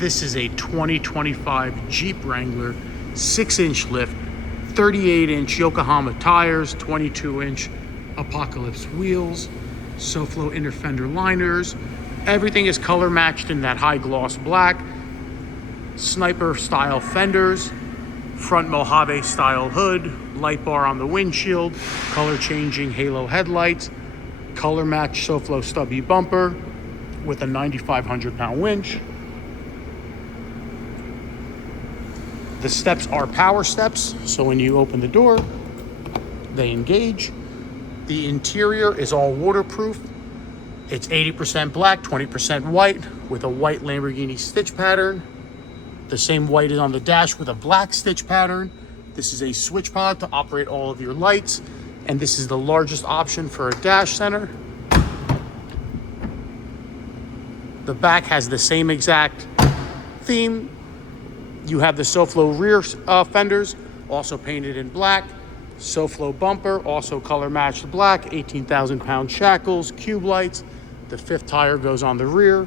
This is a 2025 Jeep Wrangler, 6-inch lift, 38-inch Yokohama tires, 22-inch Apocalypse wheels, SoFlo inner fender liners. Everything is color matched in that high gloss black. Sniper style fenders, front Mojave style hood, light bar on the windshield, color changing halo headlights, color matched SoFlo stubby bumper with a 9,500 pound winch. The steps are power steps, so when you open the door, they engage. The interior is all waterproof. It's 80% black, 20% white, with a white Lamborghini stitch pattern. The same white is on the dash with a black stitch pattern. This is a switch pod to operate all of your lights, and this is the largest option for a dash center. The back has the same exact theme. You have the SoFlo rear fenders, also painted in black. SoFlo bumper, also color matched black. 18,000 pound shackles, cube lights. The fifth tire goes on the rear.